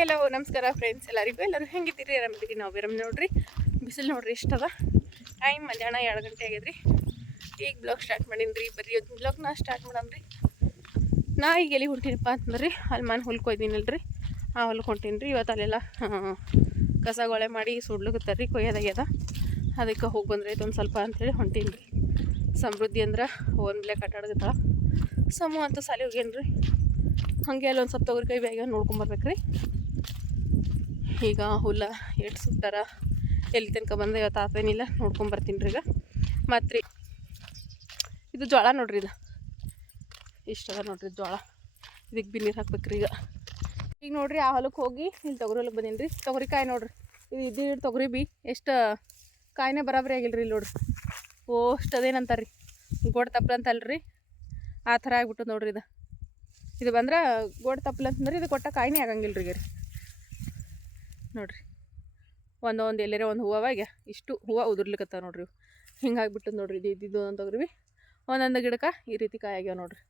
Hello ನಮಸ್ಕಾರ friends, ಎಲ್ಲರೂ ಹೆಂಗಿದ್ದೀರಿ? ಆರಾಮಿದ್ದೀರಿ? ನಾವು ಬೇರೆ ನೋಡ್ರಿ, ಬಿಸಿಲು ನೋಡ್ರಿ ಎಷ್ಟದ. ಟೈಮ್ ಮಧ್ಯಾಹ್ನ 2 ಗಂಟೆ ಆಗ್ಯದ್ರಿ. ಈಗ ಬ್ಲಾಗ್ ಸ್ಟಾರ್ಟ್ ಮಾಡೀನಿ. ಬರ್ರಿ ಬ್ಲಾಗ್ನ ಸ್ಟಾರ್ಟ್ ಮಾಡಮ್ರಿ. ನಾ ಈಗ ಎಲ್ಲಿ ಹೊಂಟೀನಪ್ಪ ಅಂತಂದ್ರಿ, ಅಲ್ಲಿ ಮನೆ ಹೊಲ್ಕೆ ಹೋಯ್ದೀನಲ್ರಿ, ಆ ಹೊಲ್ಕೆ ಹೊಂಟೀನಿ ರೀ. ಇವತ್ತು ಅಲ್ಲೆಲ್ಲ ಕಸಗೊಳೆ ಮಾಡಿ ಸುಡ್ಲಿಕತ್ತಾರ್ರಿ, ಕೊಯ್ಯೋದಾಗ್ಯದ. ಅದಕ್ಕೆ ಹೋಗಿ ಬಂದ್ರೆ ಒಂದು ಸ್ವಲ್ಪ ಅಂಥೇಳಿ ಹೊಂಟೀನಿ ರೀ. ಸಮೃದ್ಧಿ ಅಂದ್ರೆ ಒಂದು ಬ್ಲ್ಯಾಕ್ ಆಟಾಡಗತ್ತಾಳ. ಸಮೂ ಅಂತೂ ಸಾಲಿ ಹೋಗ್ಯೇನ್ರಿ. ಹಾಗೆ ಅಲ್ಲಿ ಒಂದು ಸ್ವಲ್ಪ ತೊಗರಿಕಾಯಿ ಬ್ಯಾಗ ನೋಡ್ಕೊಂಬರ್ಬೇಕ್ರಿ. ಈಗ ಹುಲ್ಲ ಎಷ್ಟು ಸುತ್ತಾರ, ಎಲ್ಲಿ ತನಕ ಬಂದ ಇವತ್ತು ಆತೇನಿಲ್ಲ, ನೋಡ್ಕೊಂಬರ್ತೀನಿ ರೀ. ಈಗ ಮತ್ತು ರೀ ಇದು ಜೋಳ ನೋಡ್ರಿ, ಇದು ಇಷ್ಟದ ನೋಡ್ರಿ ಜೋಳ. ಇದಕ್ಕೆ ಬಿ ನೀರು ಹಾಕ್ಬೇಕ್ರಿ. ಈಗ ನೋಡ್ರಿ ಆ ಹೊಲಕ್ಕೆ ಹೋಗಿ ಇಲ್ಲಿ ತೊಗರಿ ಹೊಲಕ್ಕೆ ಬಂದೀನಿ ರೀ. ತೊಗರಿಕಾಯಿ ನೋಡ್ರಿ, ಇದು ತೊಗರಿ ಬಿ ಎಷ್ಟು ಕಾಯಿನೇ ಬರಾಬರಿ ಆಗಿಲ್ರಿ. ಇಲ್ಲಿ ನೋಡ್ರಿ ಅಷ್ಟು ಅದೇನಂತಾರೆ ರೀ, ಗೋಡ್ ತಪ್ಪಲ ಅಂತಲ್ರಿ, ಆ ಥರ ಆಗ್ಬಿಟ್ಟು ನೋಡ್ರಿ. ಇದು ಬಂದ್ರೆ ಗೋಡ್ ತಪ್ಪಲ ಅಂತಂದ್ರೆ ಇದು ಕೊಟ್ಟ ಕಾಯಿನೇ ಆಗಂಗಿಲ್ಲ ರೀ. ನೋಡ್ರಿ ಒಂದೊಂದು ಎಲ್ಲರ ಒಂದು ಹೂವಾಗ ಇಷ್ಟು ಹೂವು ಉದುರ್ಲಿಕ್ಕತ್ತಾವ ನೋಡ್ರಿ. ಹಿಂಗಾಗಿಬಿಟ್ಟು ನೋಡ್ರಿ. ಇದು ಒಂದು ತೊಗರಿ ಒಂದೊಂದು ಗಿಡಕ್ಕೆ ಈ ರೀತಿ ಕಾಯಿ ಆಗ್ಯಾವ ನೋಡ್ರಿ.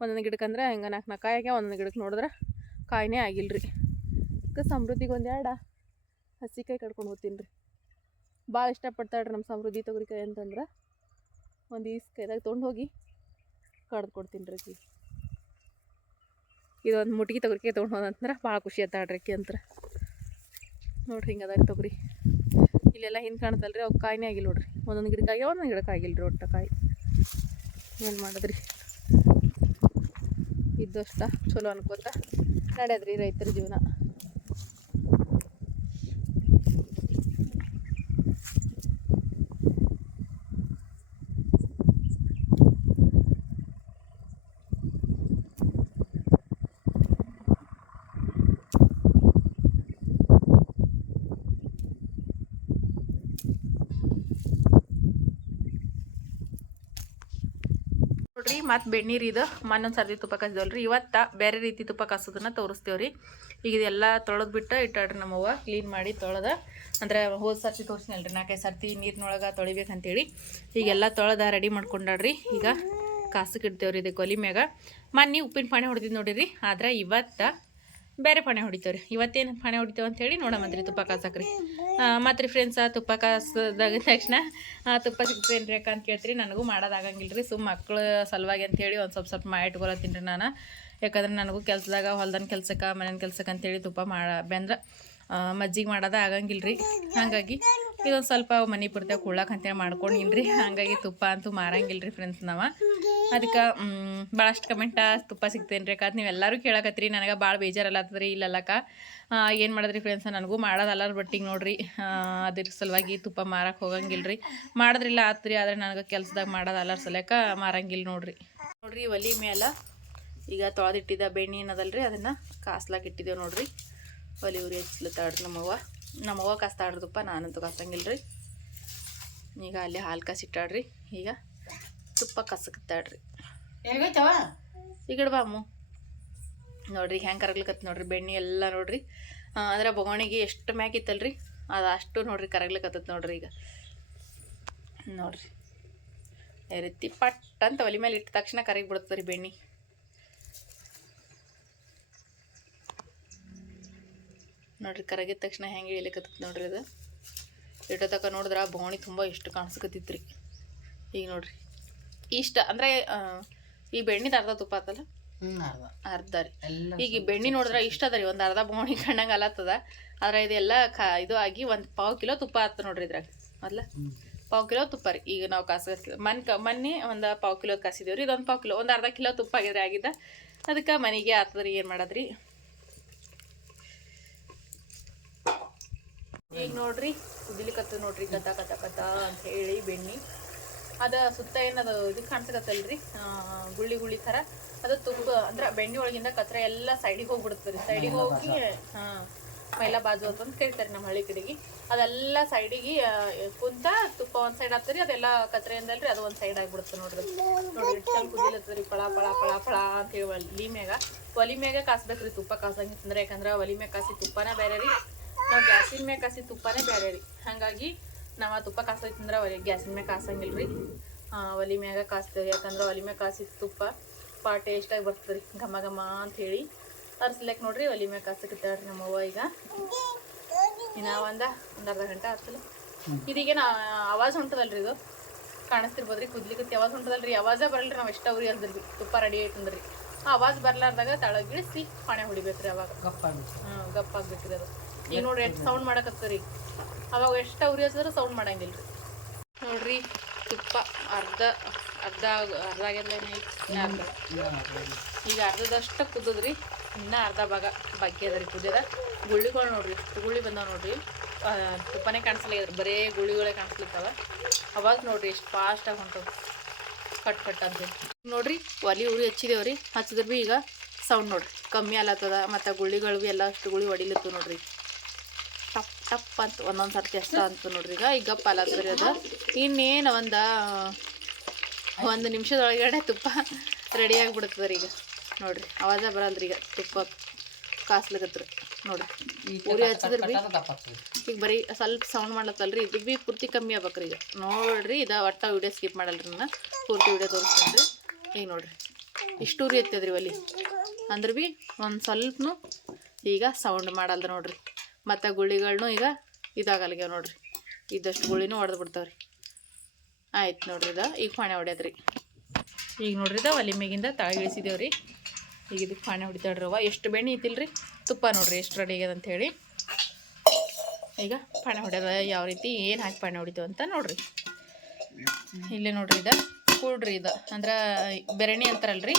ಒಂದೊಂದು ಗಿಡಕ್ಕೆ ಅಂದ್ರೆ ಹಿಂಗೆ 4 ಕಾಯಿ ಆಗ್ಯಾವ. ಒಂದೊಂದು ಗಿಡಕ್ಕೆ ನೋಡಿದ್ರೆ ಕಾಯಿನೇ ಆಗಿಲ್ಲ ರೀ. ಅದಕ್ಕೆ ಸಮೃದ್ಧಿಗೆ 1-2 ಹಸಿಕಾಯಿ ಕಡ್ಕೊಂಡು ಹೋಗ್ತೀನಿ ರೀ. ಭಾಳ ಇಷ್ಟಪಡ್ತಾಳ್ರಿ ನಮ್ಮ ಸಮೃದ್ಧಿ ತೊಗರಿಕಾಯಿ ಅಂತಂದ್ರೆ. ಒಂದು ಕೈದಾಗ ತೊಗೊಂಡು ಹೋಗಿ ಕಡ್ದು ಕೊಡ್ತೀನಿ ರೀ. ಇದೊಂದು ಮುಟ್ಗಿ ತೊಗರಿಕಾಯಿ ತೊಗೊಂಡು ಹೋದಂತಂದ್ರೆ ಭಾಳ ಖುಷಿ ಆತಾಳ್ರಿ ಅಂತ ನೋಡ್ರಿ. ಹಿಂಗೆ ಅದ ತೊಗರಿ ಇಲ್ಲೆಲ್ಲ ಹಿಂದೆ ಕಾಣ್ತಲ್ರಿ, ಅವು ಕಾಯಿನೇ ಆಗಿಲ್ಲ ನೋಡ್ರಿ. ಒಂದೊಂದು ಗಿಡಕ್ಕಾಗಿ ಒಂದೊಂದು ಗಿಡಕ್ಕೆ ಆಗಿಲ್ಲ ರೀ ಒಟ್ಟ ಕಾಯಿ. ಏನು ಮಾಡೋದ್ರಿ, ಇದ್ದಷ್ಟ ಚಲೋ ಅನ್ಕೋತ ನಡೆಯದ್ರಿ ರೈತರ ಜೀವನ. ನೋಡ್ರಿ ಮತ್ತು ಬೆಣ್ಣೀರು ಇದು ಮನ್ನೊಂದು ಸರ್ತಿ ತುಪ್ಪ ಕಾಸಿದವಲ್ರಿ. ಇವತ್ತು ಬೇರೆ ರೀತಿ ತುಪ್ಪ ಕಾಸೋದನ್ನ ತೋರಿಸ್ತೇವ್ರಿ. ಈಗ ಇದೆಲ್ಲ ತೊಳೆದ್ಬಿಟ್ಟು ಇಟ್ಟಾಡ್ರಿ ನಮ್ಮವ್ವ, ಕ್ಲೀನ್ ಮಾಡಿ ತೊಳೆದ. ಅಂದ್ರೆ ಹೋದ ಸರ್ತಿ ತೋರಿಸ್ನಲ್ರಿ 4-5 ಸರ್ತಿ ನೀರಿನೊಳಗೆ ತೊಳಿಬೇಕಂತೇಳಿ. ಈಗೆಲ್ಲ ತೊಳೆದ ರೆಡಿ ಮಾಡ್ಕೊಂಡಾಡ್ರಿ. ಈಗ ಕಾಸಕ್ಕೆ ಇಡ್ತೇವ್ರಿ ಇದಕ್ಕೆ ಒಲಿ ಮ್ಯಾಗ. ಮೊನ್ನೆ ಉಪ್ಪಿನ ಪಾಣೆ ಹೊಡೆದಿದ್ದು ನೋಡಿರಿ, ಆದ್ರೆ ಇವತ್ತು ಬೇರೆ ಪಾಣೆ ಹೊಡಿತೇವ್ರಿ. ಇವತ್ತೇನು ಪಾಣೆ ಹೊಡಿತೇವೆ ಅಂತೇಳಿ ನೋಡಮಂತ್ರಿ ತುಪ್ಪ ಕಾಸಕ್ರಿ. ಮತ್ತು ರೀ ಫ್ರೆಂಡ್ಸ, ತುಪ್ಪ ಕಾಸದಾಗಿದ ತಕ್ಷಣ ತುಪ್ಪ ಸಿಗ್ತೇನೆ ರೀ ಅಕ್ಕ ಅಂತ ಕೇಳ್ತೀರಿ. ನನಗೂ ಮಾಡೋದಾಗಂಗಿಲ್ಲ ರೀ. ಸುಮ್ಮ ಮಕ್ಳು ಸಲುವಾಗಿ ಅಂತೇಳಿ ಒಂದು ಸ್ವಲ್ಪ ಮಾಡಿ ಇಟ್ಕೊಳತ್ತೀನಿ ರೀ ನಾನು. ಯಾಕಂದ್ರೆ ನನಗೂ ಕೆಲಸದಾಗ ಹೊಲ್ದನ ಕೆಲ್ಸಕ್ಕೆ ಮನೇನ ಕೆಲ್ಸಕ್ಕೆ ಅಂತೇಳಿ ತುಪ್ಪ ಬೆಂದ್ರೆ ಮಜ್ಜಿಗೆ ಮಾಡೋದ ಆಗಂಗಿಲ್ಲ ರೀ. ಹಾಗಾಗಿ ಇದೊಂದು ಸ್ವಲ್ಪ ಮನೆ ಪುರ್ತೇವೆ ಕುಳ್ಳಕ್ಕೆ ಅಂತೇಳಿ ಮಾಡ್ಕೊಂಡಿನಿ ರೀ. ಹಾಗಾಗಿ ತುಪ್ಪ ಅಂತೂ ಮಾರಂಗಿಲ್ಲ ರೀ ಫ್ರೆಂಡ್ಸ್ ನಾವು. ಅದಕ್ಕೆ ಭಾಳಷ್ಟು ಕಮೆಂಟ ತುಪ್ಪ ಸಿಗ್ತೇನೆ ರೀ ಅಕ್ಕ ಅಂತ ನೀವೆಲ್ಲರೂ ಕೇಳಕತ್ತೀರಿ. ನನಗೆ ಭಾಳ ಬೇಜಾರಲ್ಲತ್ತದ ರೀ. ಇಲ್ಲಲ್ಲಕ್ಕ ಏನು ಮಾಡಿದ್ರಿ ಫ್ರೆಂಡ್ಸ, ನನಗೂ ಮಾಡೋದಲ್ಲ ಬಟ್ಟಿಗೆ ನೋಡ್ರಿ. ಅದ್ರ ಸಲುವಾಗಿ ತುಪ್ಪ ಮಾರಕ್ಕೆ ಹೋಗಂಗಿಲ್ಲ ರೀ. ಮಾಡಿದ್ರಿಲ್ಲ ಆತ್ರಿ, ಆದರೆ ನನಗೆ ಕೆಲ್ಸದಾಗ ಮಾಡೋದಲ್ಲ ಸಲಕ ಮಾರಂಗಿಲ್ಲ ನೋಡ್ರಿ. ಒಲಿ ಮೇಲೆ ಈಗ ತೊಳೆದಿಟ್ಟಿದ್ದ ಬೆಣ್ಣೆ ಏನದಲ್ರಿ, ಅದನ್ನು ಕಾಸ್ಲಾಕ ಇಟ್ಟಿದ್ದೇವೆ ನೋಡ್ರಿ. ಒಲಿ ಉರಿ ಹಚ್ಲತ್ತಾಡ್ರಿ ನಮ್ಮವ್ವ ಕಾಸ್ತಾಡ್ರಿ ತುಪ್ಪ, ನಾನಂತೂ ಕಾಸಂಗಿಲ್ಲ ರೀ. ಈಗ ಅಲ್ಲಿ ಹಾಲು ಕಾಸಿಟ್ಟಾಡ್ರಿ. ಈಗ ತುಪ್ಪ ಕಸಕತ್ತಾಡ್ರಿ. ಈಗ ಬಾಮು ನೋಡ್ರಿ ಹೆಂಗೆ ಕರಗ್ಲಿಕತ್ ನೋಡ್ರಿ ಬೆಣ್ಣೆ ಎಲ್ಲ ನೋಡ್ರಿ. ಅಂದ್ರೆ ಬೊಗಣಿಗೆ ಎಷ್ಟು ಮ್ಯಾಕಿತ್ತಲ್ರಿ, ಅದು ಅಷ್ಟು ನೋಡ್ರಿ ಕರಗ್ಲಿಕತ್ತತ್ ನೋಡ್ರಿ. ಈಗ ನೋಡ್ರಿ ಈ ರೀತಿ ಪಟ್ ಅಂತ ಒಲಿ ಮೇಲೆ ಇಟ್ಟ ತಕ್ಷಣ ಕರಗಿ ಬಿಡ್ತದೆ ರೀ ಬೆಣ್ಣೆ. ನೋಡ್ರಿ ಕರಗಿದ ತಕ್ಷಣ ಹೆಂಗೆ ಇಳಿಲಿಕತ್ತತ್ ನೋಡ್ರಿ. ಅದು ಇಟ್ಟೋ ತಕ ನೋಡಿದ್ರೆ ಬೊಗಣಿ ತುಂಬ ಎಷ್ಟು ಕಾಣಿಸ್ಕತ್ತಿತ್ತು ರೀ. ಈಗ ನೋಡ್ರಿ ಇಷ್ಟ ಅಂದ್ರೆ ಈ ಬೆಣ್ಣೆದು ಅರ್ಧ ತುಪ್ಪ ಆತಲ್ಲ, ಅರ್ಧ ರೀ. ಈಗ ಈ ಬೆಣ್ಣೆ ನೋಡಿದ್ರೆ ಇಷ್ಟ ಅದ ರೀ, ಒಂದು ಅರ್ಧ ಬೊಗಣಿ ಕಣ್ಣಂಗೆ ಅಲತ್ತದ. ಆದ್ರೆ ಇದೆಲ್ಲ ಇದು ಆಗಿ 1 ಕಿಲೋ ತುಪ್ಪ ಆತ ನೋಡ್ರಿ. ಇದ್ರಾಗ ಮೊದ್ಲ 1 ಕಿಲೋ ತುಪ್ಪ ರೀ. ಈಗ ನಾವು ಮೊನ್ನೆ ಒಂದು 1 ಕಿಲೋ ಕಾಸಿದೇವ್ರಿ. ಇದೊಂದು 1 ಕಿಲೋ, ಒಂದು ಅರ್ಧ ಕಿಲೋ ತುಪ್ಪ ಆಗಿದ್ದ. ಅದಕ್ಕೆ ಮನೆಗೆ ಆತದ್ರಿ. ಏನು ಮಾಡೋದ್ರಿ. ಈಗ ನೋಡ್ರಿ ಕುದಿಲಿಕತ್ತ ನೋಡ್ರಿ, ಕತ ಕತ ಕತ ಅಂತ ಹೇಳಿ ಬೆಣ್ಣೆ. ಅದು ಸುತ್ತ ಏನದು ಇದು ಕಾಣಿಸಕತ್ತಲ್ರಿ, ಗುಳ್ಳಿ ಥರ. ಅದು ತುಪ್ಪ ಅಂದ್ರೆ ಬೆಣ್ಣೆ ಒಳಗಿಂದ ಕತ್ರೆ ಎಲ್ಲ ಸೈಡಿಗೆ ಹೋಗ್ಬಿಡುತ್ತೆ ರೀ. ಸೈಡಿಗೆ ಹೋಗಿ ಮೈಲಾ ಬಾಜು ಅಂತ ಕರಿತಾರೆ ನಮ್ಮ ಹಳ್ಳಿ ಕಡೆಗೆ. ಅದೆಲ್ಲ ಸೈಡಿಗೆ ಕುಂತ ತುಪ್ಪ ಒಂದು ಸೈಡ್ ಆಗ್ತರಿ, ಅದೆಲ್ಲ ಕತ್ರೆ ಅಂದಲ್ರಿ, ಅದು ಒಂದು ಸೈಡ್ ಆಗಿಬಿಡುತ್ತೆ ನೋಡ್ರಿ. ನೋಡ್ರಿ ಚಂದ ಕುದಿಲತ್ತದ್ರಿ, ಪಳ ಪಳ ಪಳ ಪಳ ಅಂತೇಳಿ ಒಲಿ ಮ್ಯಾಗ ಕಾಸ್ಬೇಕ್ರಿ ತುಪ್ಪ ಕಾಸಂಗಿತ್ತಂದ್ರೆ. ಯಾಕಂದ್ರೆ ಒಲಿ ಮ್ಯಾಗ ಕಾಸಿ ತುಪ್ಪನ ಬೇರೆ ರೀ, ನಾವು ಗ್ಯಾಸಿನ ಮ್ಯಾಗ ಕಾಸಿ ತುಪ್ಪನೇ ಬೇರೆ ರೀ. ಹಾಗಾಗಿ ನಾವು ತುಪ್ಪ ಕಾಸೈತಂದ್ರೆ ಗ್ಯಾಸಿನ ಮ್ಯಾಗ ಕಾಸಂಗಿಲ್ಲ ರೀ, ಒಲಿ ಮ್ಯಾಗ ಕಾಸ್ತೇವೆ. ಯಾಕಂದ್ರೆ ಒಲಿ ಮ್ಯಾಗ ಕಾಸಿದ ತುಪ್ಪ ಟೇಸ್ಟಾಗಿ ಬರ್ತದೆ ರೀ, ಘಮ ಘಮ ಅಂಥೇಳಿ. ಅರ್ಸ್ಲಕ್ಕೆ ನೋಡ್ರಿ ಒಲಿ ಮ್ಯಾಗ ಕಾಸಕತ್ತಾಳ್ರಿ ನಮ್ಮವ್ವ. ಈಗ ಇನ್ನು ಒಂದು ಅರ್ಧ ಗಂಟೆ ಆಗ್ತಲ್ಲ. ಇದೀಗೇನು ಆವಾಜ್ ಹೊಂಟದಲ್ರಿ, ಇದು ಕಾಣಿಸ್ತಿರ್ಬೋದ್ರಿ, ಕುದ್ಲಿಕ್ಕೆ ಆವಾಜ್ ಹೊಂಟದಲ್ರಿ. ಆವಾಜೇ ಬರಲ್ರಿ, ನಾವು ಎಷ್ಟು ಅವ್ರಿ ಅಲ್ದ್ರಿ ತುಪ್ಪ ರೆಡಿ ಆಯ್ತಂದ್ರಿ. ಆ ಆವಾಜ್ ಬರ್ಲಾರ್ದಾಗ ತಳಗಿಳಿಸಿ ಪಾಣೆ ಹೊಡಿಬೇಕ್ರಿ. ಅವಾಗ ಗಪ್ಪ ಆಗ್ಬೇಕ್ರಿ ಅದು. ಈಗ ನೋಡ್ರಿ ಎಷ್ಟು ಸೌಂಡ್ ಮಾಡಕತ್ತರಿ. ಅವಾಗ ಎಷ್ಟು ಅವ್ರಿ ಹಚ್ಚಿದ್ರೆ ಸೌಂಡ್ ಮಾಡಂಗಿಲ್ರಿ. ನೋಡ್ರಿ ತುಪ್ಪ ಅರ್ಧ ಆಗ್ಯದ. ಈಗ ಅರ್ಧದಷ್ಟು ಕುದ್ದದ್ರಿ, ಇನ್ನೂ ಅರ್ಧ ಭಾಗ ಬಾಕಿ ಅದ ರೀ ಕುದ್ಯದ. ಗುಳ್ಳಿಗಳು ನೋಡ್ರಿ ಎಷ್ಟು ಗುಳ್ಳಿ ಬಂದಾವ ನೋಡ್ರಿ. ತುಪ್ಪನೇ ಕಾಣಿಸ್ಲಿಲ್ಲ, ಬರೇ ಗುಳಿಗಳೇ ಕಾಣಿಸ್ಲಿಕ್ಕವ. ಅವಾಗ ನೋಡ್ರಿ ಎಷ್ಟು ಫಾಸ್ಟಾಗಿ ಹೊಂಟವು ಕಟ್ ಅಂತೇಳಿ. ನೋಡ್ರಿ ಒಲಿ ಉರಿ ಹಚ್ಚಿದೇವ್ರಿ, ಹಚ್ಚಿದ್ರೆ ಭೀ ಈಗ ಸೌಂಡ್ ನೋಡ್ರಿ ಕಮ್ಮಿ ಆಲತ್ತದ. ಮತ್ತು ಗುಳಿಗಳು ಭೀ ಎಲ್ಲ ಅಷ್ಟು ಗುಳಿ ಹೊಡಿಲತ್ತು ನೋಡ್ರಿ. ಟಪ್ ಟಪ್ ಅಂತ ಒಂದೊಂದು ಸರ್ತಿ ಅಷ್ಟ ಅಂತ ನೋಡ್ರಿ. ಈಗ ಗಪ್ಪ ಆಲತ್ತದ್ರಿ ಅದು. ಇನ್ನೇನು ಒಂದು ನಿಮಿಷದೊಳಗಡೆ ತುಪ್ಪ ರೆಡಿ ಆಗಿಬಿಡ್ತದ್ರಿ. ಈಗ ನೋಡ್ರಿ ಆವಾಜ ಬರಲ್ರಿ. ಈಗ ತುಪ್ಪ ಕಾಸ್ಲಿಕತ್ರಿ ನೋಡ್ರಿ. ಉರಿ ಹಚ್ಚಿದ್ರೆ ಭೀ ಈಗ ಬರೀ ಸ್ವಲ್ಪ ಸೌಂಡ್ ಮಾಡ್ಲತ್ತಲ್ರಿ. ಇದು ಭೀ ಪೂರ್ತಿ ಕಮ್ಮಿ ಆಗ್ಬೇಕ್ರಿ. ಈಗ ನೋಡ್ರಿ ಇದು ಒಟ್ಟ ವಿಡಿಯೋ ಸ್ಕಿಪ್ ಮಾಡಲ್ರಿ, ನಾನು ಪೂರ್ತಿ ವಿಡಿಯೋ ತೋರಿಸ್ತೀನಿ. ಈಗ ನೋಡ್ರಿ ಇಷ್ಟು ಉರಿ ಎತ್ತದ್ರಿ ಒಲಿ, ಅಂದ್ರೆ ಭೀ ಒಂದು ಸ್ವಲ್ಪನೂ ಈಗ ಸೌಂಡ್ ಮಾಡಲ್ದ ನೋಡ್ರಿ. ಮತ್ತು ಗುಳಿಗಳನ್ನೂ ಈಗ ಇದಾಗಲ್ಗ್ಯಾವ ನೋಡ್ರಿ. ಇದಷ್ಟು ಗುಳಿನೂ ಹೊಡೆದು ಬಿಡ್ತಾವ್ರಿ. ಆಯ್ತು ನೋಡ್ರಿ, ಈಗ ಪಾಣೆ ಹೊಡ್ಯದ್ರಿ. ಈಗ ನೋಡ್ರಿ ಒಲಿ ಮೇಗಿಂದ ತಾಳಿ ಇಳಿಸಿದೇವ್ರಿ. ಈಗ ಇದಕ್ಕೆ ಪಾಣೆ ಹೊಡಿತಾಳ್ರಿ ಅವ್ವ. ಎಷ್ಟು ಬೆಣ್ಣೆ ಐತಿಲ್ರಿ, ತುಪ್ಪ ನೋಡ್ರಿ ಎಷ್ಟು ರೆಡಿ ಆಗ್ಯದ ಅಂಥೇಳಿ. ಈಗ ಪಾಣೆ ಹೊಡ್ಯದ ಯಾವ ರೀತಿ ಏನು ಹಾಕಿ ಪಾಣೆ ಹೊಡಿತೇವೆ ಅಂತ ನೋಡ್ರಿ. ಇಲ್ಲೇ ನೋಡ್ರಿ ಇದು ಕೂಡ್ರಿ, ಇದು ಅಂದ್ರೆ ಬೆರಣಿ ಅಂತಾರಲ್ರಿ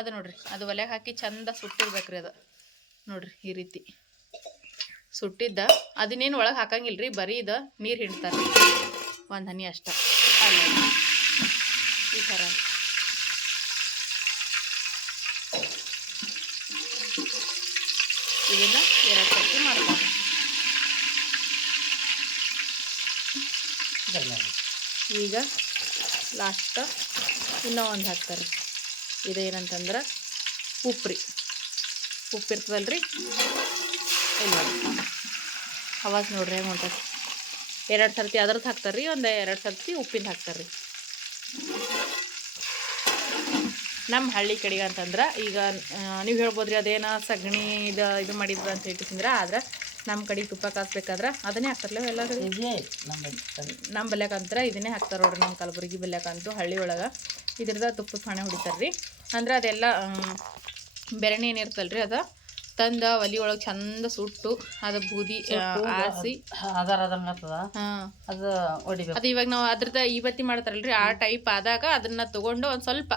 ಅದು ನೋಡ್ರಿ. ಅದು ಒಲೆಗೆ ಹಾಕಿ ಚಂದ ಸುಟ್ಟಿರ್ಬೇಕ್ರಿ. ಅದು ನೋಡ್ರಿ ಈ ರೀತಿ ಸುಟ್ಟಿದ್ದ. ಅದನ್ನೇನು ಒಳಗೆ ಹಾಕಂಗಿಲ್ರಿ, ಬರೀ ಇದು ನೀರು ಹಿಂಡ್ತಾರೆ ಒಂದು ಹನಿ ಅಷ್ಟ. ಅಲ್ಲ ಈ ಥರ ಇದನ್ನು 2 ಸರ್ತಿ ಮಾಡ್ತಾರೆ. ಈಗ ಲಾಸ್ಟ್ ಇನ್ನೂ ಒಂದು ಹಾಕ್ತಾರೆ. ಇದೇನಂತಂದ್ರೆ ಉಪ್ಪ್ರಿ, ಉಪ್ಪಿರ್ತದಲ್ರಿ. ಇಲ್ಲ ಅವಾಗ ನೋಡ್ರಿ ಹೆಂಗೆ ಹೊಂಟದ. 2 ಸರ್ತಿ ಅದ್ರದ್ದು ಹಾಕ್ತಾರೆ ರೀ, ಒಂದು 2 ಸರ್ತಿ ಉಪ್ಪಿಂದ ಹಾಕ್ತಾರೆ ರೀ. ನಮ್ಮ ಹಳ್ಳಿ ಕಡೆಗೆ ಅಂತಂದ್ರೆ ಈಗ ನೀವು ಹೇಳ್ಬೋದ್ರಿ ಅದೇನೋ ಸಗಣಿ ಇದು ಮಾಡಿದ್ರು ಅಂತ ಹೇಳ್ತಿದ್ರೆ. ಆದ್ರೆ ನಮ್ಮ ಕಡೆಗೆ ತುಪ್ಪ ಕಾಸ್ಬೇಕಾದ್ರೆ ಅದನ್ನೇ ಹಾಕ್ತಾರಲ್ಲ ಎಲ್ಲ ಕಡೆ. ನಮ್ಮ ಬಲ್ಯಾಕಂತ್ರ ಇದನ್ನೇ ಹಾಕ್ತಾರೆ ನೋಡ್ರಿ. ನಮ್ಮ ಕಲಬುರಗಿ ಬಲ್ಯಾಕಂತೂ ಹಳ್ಳಿ ಒಳಗೆ ಇದ್ರದ ತುಪ್ಪದ ಪಾಣೆ ಹೊಡಿತಾರೆ ರೀ. ಅಂದ್ರೆ ಅದೆಲ್ಲ ಬೆರಣಿ ಏನಿರ್ತಲ್ಲ ರೀ, ಅದು ತಂದು ಒಲಿ ಒಳಗೆ ಚಂದ ಸುಟ್ಟು ಅದು ಬೂದಿ ಆರಿಸಿ ಅದು ಇವಾಗ ನಾವು ಅದ್ರದ್ದು ಈಬತ್ತಿ ಮಾಡ್ತಾರಲ್ರಿ, ಆ ಟೈಪ್ ಆದಾಗ ಅದನ್ನು ತೊಗೊಂಡು ಒಂದು ಸ್ವಲ್ಪ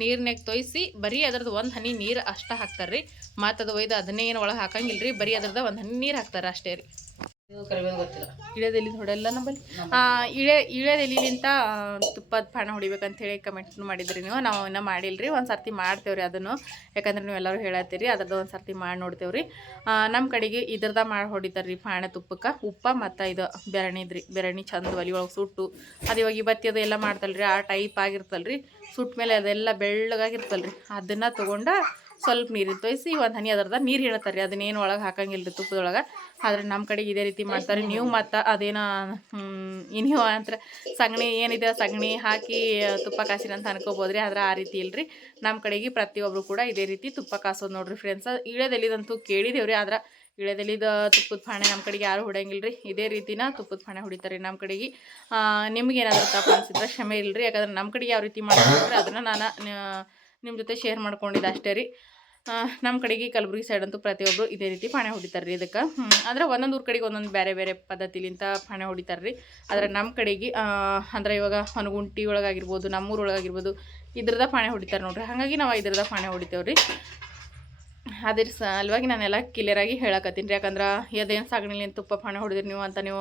ನೀರ್ನಾಗ ತೊಯ್ಸಿ ಬರೀ ಅದ್ರದ್ದು ಒಂದು ಹನಿ ನೀರು ಅಷ್ಟ ಹಾಕ್ತಾರ್ರಿ. ಮತ್ತು ಅದು ಒಯ್ದು ಅದನ್ನೇ ಏನು ಒಳಗೆ ಹಾಕಂಗಿಲ್ರಿ, ಬರೀ ಅದ್ರದ್ದು ಒಂದು ಹನಿ ನೀರು ಹಾಕ್ತಾರೆ ಅಷ್ಟೇ ರೀ. ಗೊತ್ತಿಲ್ಲ ಇಳೆದೆಲಿ ಹೊಡೆಲ್ಲ ನಮ್ಮಲ್ಲಿ. ಇಳೆದೆಲಿಲಿಂತ ತುಪ್ಪದ ಪಾಣ ಹೊಡಿಬೇಕಂತ ಹೇಳಿ ಕಮೆಂಟ್ ಮಾಡಿದ್ರಿ ನೀವು. ನಾವು ಇನ್ನೂ ಮಾಡಿಲ್ರಿ, ಒಂದು ಸರ್ತಿ ಮಾಡ್ತೇವ್ರಿ ಅದನ್ನು. ಯಾಕಂದ್ರೆ ನೀವು ಎಲ್ಲರೂ ಹೇಳತ್ತೀರಿ, ಅದ್ರದ್ದು ಒಂದು ಸರ್ತಿ ಮಾಡಿ ನೋಡ್ತೇವ್ರಿ. ನಮ್ಮ ಕಡೆಗೆ ಇದ್ರದ ಮಾಡಿ ಹೊಡಿತಾರ್ರಿ ಪಾಣೆ ತುಪ್ಪಕ್ಕೆ. ಉಪ್ಪ ಮತ್ತು ಇದು ಬೆರಣಿದ್ರಿ, ಬೆರಣಿ ಚಂದ ಒಲಿ ಒಳಗೆ ಸುಟ್ಟು ಅದು ಇವಾಗ ಇವತ್ತಿ ಅದು ಎಲ್ಲ ಮಾಡ್ತಲ್ರಿ, ಆ ಟೈಪ್ ಆಗಿರ್ತಲ್ರಿ. ಸುಟ್ಟ ಮೇಲೆ ಅದೆಲ್ಲ ಬೆಳ್ಳಗಾಗಿರ್ತಲ್ರಿ, ಅದನ್ನು ತೊಗೊಂಡು ಸ್ವಲ್ಪ ನೀರಿನ ತೊಯ್ಸಿ ಒಂದು ಹನಿ ಅದರದ ನೀರು ಹೇಳ್ತಾರೆ ರೀ. ಅದನ್ನೇನು ಒಳಗೆ ಹಾಕಂಗಿಲ್ಲ ರೀ ತುಪ್ಪದೊಳಗೆ. ಆದರೆ ನಮ್ಮ ಕಡೆಗೆ ಇದೇ ರೀತಿ ಮಾಡ್ತಾರೆ. ನೀವು ಮತ್ತು ಅದೇನೋ ನೀವು ಅಂತ ಸಗಣಿ ಏನಿದೆ ಸಗಣಿ ಹಾಕಿ ತುಪ್ಪ ಕಾಸಿನ ಅಂತ ಅನ್ಕೋಬೋದ್ರಿ. ಆದ್ರೆ ಆ ರೀತಿ ಇಲ್ರಿ. ನಮ್ಮ ಕಡೆಗೆ ಪ್ರತಿಯೊಬ್ಬರು ಕೂಡ ಇದೇ ರೀತಿ ತುಪ್ಪ ಕಾಸೋದು ನೋಡ್ರಿ ಫ್ರೆಂಡ್ಸ್. ಇಳೆದೆಲಿದಂತೂ ಕೇಳಿದೇವ್ರಿ, ಆದ್ರೆ ಇಳೆದೆಲಿದ ತುಪ್ಪದ ಪಾಣೆ ನಮ್ಮ ಕಡೆಗೆ ಯಾರು ಹೊಡೆಯಂಗಿಲ್ಲ ರೀ. ಇದೇ ರೀತಿನ ತುಪ್ಪದ ಪಾಣೆ ಹೊಡಿತಾರೆ ನಮ್ಮ ಕಡೆಗೆ. ನಿಮ್ಗೆ ಏನಾದರೂ ತಪ್ಪು ಅನಿಸಿದ್ರೆ ಕ್ಷಮೆ ಇಲ್ಲರಿ. ಯಾಕಂದ್ರೆ ನಮ್ಮ ಕಡೆಗೆ ಯಾವ ರೀತಿ ಮಾಡ್ತಾರೆ ಅದನ್ನು ನಾನು ನಿಮ್ಮ ಜೊತೆ ಶೇರ್ ಮಾಡ್ಕೊಂಡಿದ್ದೆ ಅಷ್ಟೇ ರೀ. ನಮ್ಮ ಕಡೆಗೆ ಕಲಬುರಗಿ ಸೈಡ್ ಅಂತೂ ಪ್ರತಿಯೊಬ್ಬರು ಇದೇ ರೀತಿ ಪಾಣೆ ಹೊಡಿತಾರೆ ರೀ. ಇದಕ್ಕೆ ಅಂದರೆ ಒಂದೊಂದು ಊರ ಕಡೆಗೆ ಒಂದೊಂದು ಬೇರೆ ಬೇರೆ ಪದ್ಧತಿಲಿಂತ ಪಾಣೆ ಹೊಡಿತಾರೆ ರೀ. ಆದರೆ ನಮ್ಮ ಕಡೆಗೆ ಅಂದರೆ ಇವಾಗ ಹೊನಗುಂಟಿ ಒಳಗಾಗಿರ್ಬೋದು, ನಮ್ಮೂರೊಳಗಾಗಿರ್ಬೋದು ಇದ್ರದ ಪಾಣೆ ಹೊಡಿತಾರೆ ನೋಡ್ರಿ. ಹಾಗಾಗಿ ನಾವು ಇದ್ರದ ಪಾಣೆ ಹೊಡಿತೇವೆ ರೀ. ಅದ್ರ ಸಲುವಾಗಿ ನಾನೆಲ್ಲ ಕ್ಲಿಯರಾಗಿ ಹೇಳಕತ್ತೀನಿ ರೀ. ಯಾಕಂದ್ರೆ ಅದೇನು ಸಗಣಿಲಿಂದ ತುಪ್ಪ ಪಾಣೆ ಹೊಡೆದ್ರಿ ನೀವು ಅಂತ ನೀವು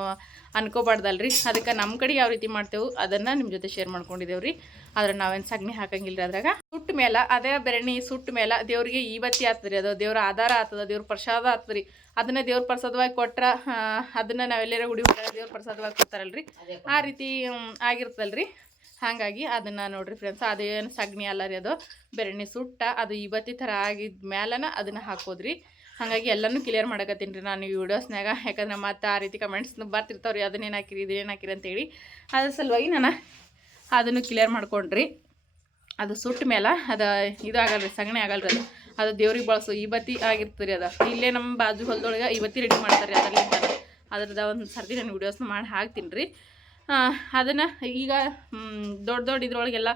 ಅನ್ಕೋಬಾರ್ದಲ್ರಿ. ಅದಕ್ಕೆ ನಮ್ಮ ಕಡೆ ಯಾವ ರೀತಿ ಮಾಡ್ತೇವೆ ಅದನ್ನು ನಿಮ್ಮ ಜೊತೆ ಶೇರ್ ಮಾಡ್ಕೊಂಡಿದ್ದೇವೆ ರೀ. ಆದರೆ ನಾವೇನು ಸಗಣಿ ಹಾಕಂಗಿಲ್ಲ ರೀ. ಅದ್ರಾಗ ಸುಟ್ಟ ಮೇಲೆ ಅದೇ ಬೆರಣಿ ಸುಟ್ಟ ಮೇಲೆ ದೇವ್ರಿಗೆ ಈಬತ್ತಿ ಆಗ್ತದೆ ರೀ. ಅದು ದೇವ್ರ ಆಧಾರ ಆಗ್ತದೆ, ದೇವ್ರ ಪ್ರಸಾದ ಆಗ್ತದೆ ರೀ. ಅದನ್ನು ದೇವ್ರ ಪ್ರಸಾದವಾಗಿ ಕೊಟ್ರೆ ಅದನ್ನು ನಾವೆಲ್ಲರ ಗುಡಿ ಹೊರಗೆ ದೇವ್ರ ಪ್ರಸಾದವಾಗಿ ಕೊಡ್ತಾರಲ್ರಿ, ಆ ರೀತಿ ಆಗಿರ್ತಲ್ರಿ. ಹಾಗಾಗಿ ಅದನ್ನು ನೋಡಿರಿ ಫ್ರೆಂಡ್ಸ್, ಅದೇನು ಸಗಣಿ ಅಲ್ಲ ರೀ, ಅದು ಬೆರಣಿ ಸುಟ್ಟ ಅದು ಇವತ್ತಿ ಥರ ಆಗಿದ್ದ ಮೇಲನ ಅದನ್ನು ಹಾಕೋದ್ರಿ. ಹಾಗಾಗಿ ಎಲ್ಲನೂ ಕ್ಲಿಯರ್ ಮಾಡಕತ್ತೀನಿ ರೀ ನಾನು ಈ ವಿಡಿಯೋಸ್ನಾಗ. ಯಾಕಂದ್ರೆ ಮತ್ತೆ ಆ ರೀತಿ ಕಮೆಂಟ್ಸ್ ಬರ್ತಿರ್ತಾವೆ ರೀ, ಅದನ್ನೇನು ಹಾಕಿರಿ ಇದೇನು ಹಾಕಿರಿ ಅಂತೇಳಿ. ಅದ್ರ ಸಲುವಾಗಿ ನಾನು ಅದನ್ನು ಕ್ಲಿಯರ್ ಮಾಡ್ಕೊಂಡ್ರಿ. ಅದು ಸುಟ್ಟ ಮೇಲೆ ಅದು ಇದು ಆಗಲ್ಲ ರೀ, ಸಗಣಿ ಆಗಲ್ಲ ರೀ. ಅದು ದೇವ್ರಿಗೆ ಬಳಸೋ ಈ ಬತ್ತಿ ಆಗಿರ್ತದೆ ರೀ. ಅದು ಇಲ್ಲೇ ನಮ್ಮ ಬಾಜು ಹೊಲದೊಳಗೆ ಈ ಬತ್ತಿ ರೆಡಿ ಮಾಡ್ತಾರೆ ಅದರಿಂದ. ಅದ್ರದ್ದು ಒಂದು ಸರ್ತಿ ನಾನು ವೀಡಿಯೋಸ್ನ ಮಾಡಿ ಹಾಕ್ತೀನಿ ರೀ. ಅದನ್ನು ಈಗ ದೊಡ್ಡ ಇದ್ರೊಳಗೆಲ್ಲ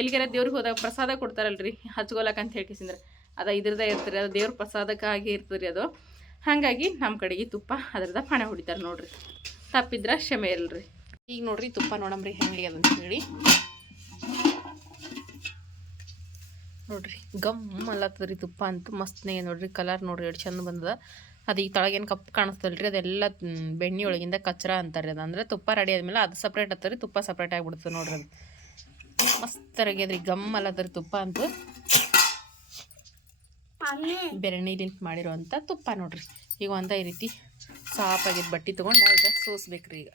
ಎಲ್ಲಿಗಾರ ದೇವ್ರಿಗೆ ಹೋದಾಗ ಪ್ರಸಾದ ಕೊಡ್ತಾರಲ್ರಿ ಹಚ್ಕೊಳಕ್ಕೆ ಅಂತ ಹೇಳ್ಕಿಸಿಂದ್ರೆ ಅದು ಇದ್ರದ್ದೇ ಇರ್ತಾರೆ. ಅದು ದೇವ್ರ ಪ್ರಸಾದಕ್ಕಾಗಿ ಇರ್ತದೆ ರೀ ಅದು. ಹಾಗಾಗಿ ನಮ್ಮ ಕಡೆಗೆ ತುಪ್ಪ ಅದ್ರದ್ದು ಪಾಣೆ ಹೊಡಿತಾರೆ ನೋಡ್ರಿ. ತಪ್ಪಿದ್ರೆ ಕ್ಷಮೆ ಇರಲ್ರಿ. ಈಗ ನೋಡ್ರಿ ತುಪ್ಪ ನೋಡಮ್ರಿ ಹೆಂಗೆ ಅದಂತ ಹೇಳಿ. ನೋಡ್ರಿ ಗಮ್ ಅಲ್ಲತ್ತದ್ರಿ ತುಪ್ಪ ಅಂತೂ ಮಸ್ತ್ನೇ ನೋಡ್ರಿ. ಕಲರ್ ನೋಡ್ರಿ ಎಷ್ಟು ಚಂದ ಬಂದದ. ಅದು ಈಗ ತಳಗೇನು ಕಪ್ಪು ಕಾಣಿಸ್ತಲ್ರಿ, ಅದೆಲ್ಲ ಬೆಣ್ಣೆ ಒಳಗಿಂದ ಕಚ್ರ ಅಂತಾರೆ. ಅದು ಅಂದರೆ ತುಪ್ಪ ರೆಡಿ ಆದ್ಮೇಲೆ ಅದು ಸಪ್ರೇಟ್ ಹತ್ತರಿ, ತುಪ್ಪ ಸಪ್ರೇಟ್ ಆಗಿಬಿಡ್ತದೆ ನೋಡ್ರಿ. ಅದು ಮಸ್ತ್ ಆಗ್ಯದ್ರಿ, ಗಮ್ ಅಲ್ಲತ್ತರಿ ತುಪ್ಪ ಅಂತೂ. ಬೆರಣೆಲಿಂತ ಮಾಡಿರೋವಂಥ ತುಪ್ಪ ನೋಡ್ರಿ. ಈಗ ಒಂದು ಈ ರೀತಿ ಸಾಪಾಗಿದ್ದು ಬಟ್ಟೆ ತೊಗೊಂಡು ಇದು ಸೋಸ್ಬೇಕ್ರಿ. ಈಗ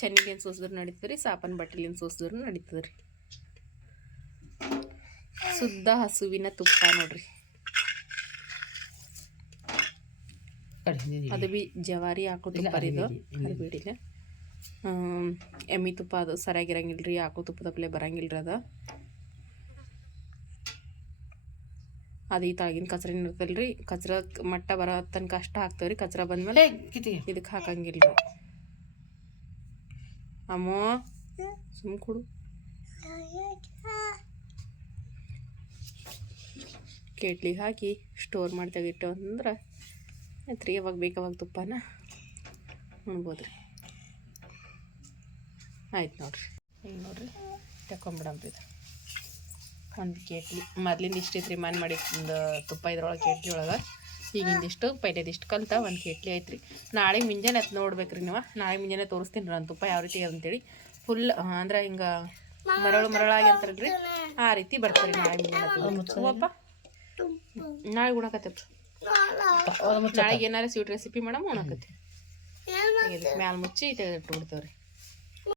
ಚೆನ್ನಿಗೇನು ಸೋಸಿದ್ರು ನಡೀತದೆ ರೀ, ಸಾಪನ ಬಟ್ಟೆಲಿಂದ ಸೋಸಿದ್ರು ನಡೀತದೆ ರೀ. ಶುದ್ಧ ಹಸುವಿನ ತುಪ್ಪ ನೋಡ್ರಿ. ಅದು ಬಿ ಜವಾರಿ ಹಾಕೋ ತುಪ್ಪ ರೀ. ಇದು ಬೇಡಿಲ್ಲ ಎಮ್ಮಿ ತುಪ್ಪ ಅದು ಸರಿಯಾಗಿರಂಗಿಲ್ಲ ರೀ. ಹಾಕೋ ತುಪ್ಪದಪ್ಲೆ ಬರಂಗಿಲ್ಲ ರೀ. ಅದು ಈ ತಳಗಿನ ಕಚ್ರ ಇರ್ತಲ್ಲ ರೀ, ಕಚ್ರ ಮಟ್ಟ ಬರೋ ತನಕ ಅಷ್ಟ ಹಾಕ್ತೇವೆ ರೀ. ಕಚ್ರ ಬಂದ್ಮೇಲೆ ಇದಕ್ಕೆ ಹಾಕಂಗಿಲ್ಲ ರೀ. ಅಮ್ಮೋ ಸುಮ್ಮ ಕೊಡು. ಕೇಟ್ಲಿಗೆ ಹಾಕಿ ಸ್ಟೋರ್ ಮಾಡಿ ತೆಗಿಟ್ಟು ಅಂದ್ರೆ ಆಯ್ತು ರೀ. ಯಾವಾಗ ಬೇಕಾವಾಗ ತುಪ್ಪನ ಉಣ್ಬೋದು ರೀ. ಆಯ್ತು ನೋಡ್ರಿ. ಈಗ ನೋಡ್ರಿ ತಗೊಂಬಿಡಂಬ್ರಿ. ಇದು ಒಂದು ಕೇಟ್ಲಿ ಮೊದ್ಲಿಂದ ಇಷ್ಟೈತೆ ರೀ. ಮನ್ ಮಾಡಿ ತುಪ್ಪ ಇದ್ರೊಳಗೆ ಕೇಟ್ಲಿ ಒಳಗೆ ಈಗಿಂದಿಷ್ಟು ಪೈಲೆದಿಷ್ಟು ಕಲ್ತ ಒಂದು ಕೇಟ್ಲಿ ಐತೆ ರೀ. ನಾಳೆ ಮುಂಜಾನೆ ಅದು ನೋಡ್ಬೇಕ್ರಿ ನೀವು. ನಾಳೆ ಮುಂಜಾನೆ ತೋರಿಸ್ತೀನಿ ರೀ ನಾನು ತುಪ್ಪ ಯಾವ ರೀತಿ ಅಂತೇಳಿ. ಫುಲ್ ಅಂದ್ರೆ ಹಿಂಗೆ ಮರಳಾಗಿ ಅಂತಾರಲ್ರಿ ಆ ರೀತಿ ಬರ್ತಾರೆ ನಾಳೆ ಮುಂಜಾನೆ. ಅಪ್ಪ ನಾಳೆ ಉಣಕತ್ತಪ್ಪ. ನಾಳೆಗೆ ಏನಾರು ಸ್ವೀಟ್ ರೆಸಿಪಿ ಮಾಡಮ್ ಉಣಕತ್ತಿ. ಮ್ಯಾಲ ಮುಚ್ಚಿ ತೆಗೆದಿಟ್ಟು ಬಿಡ್ತೇವ್ರಿ.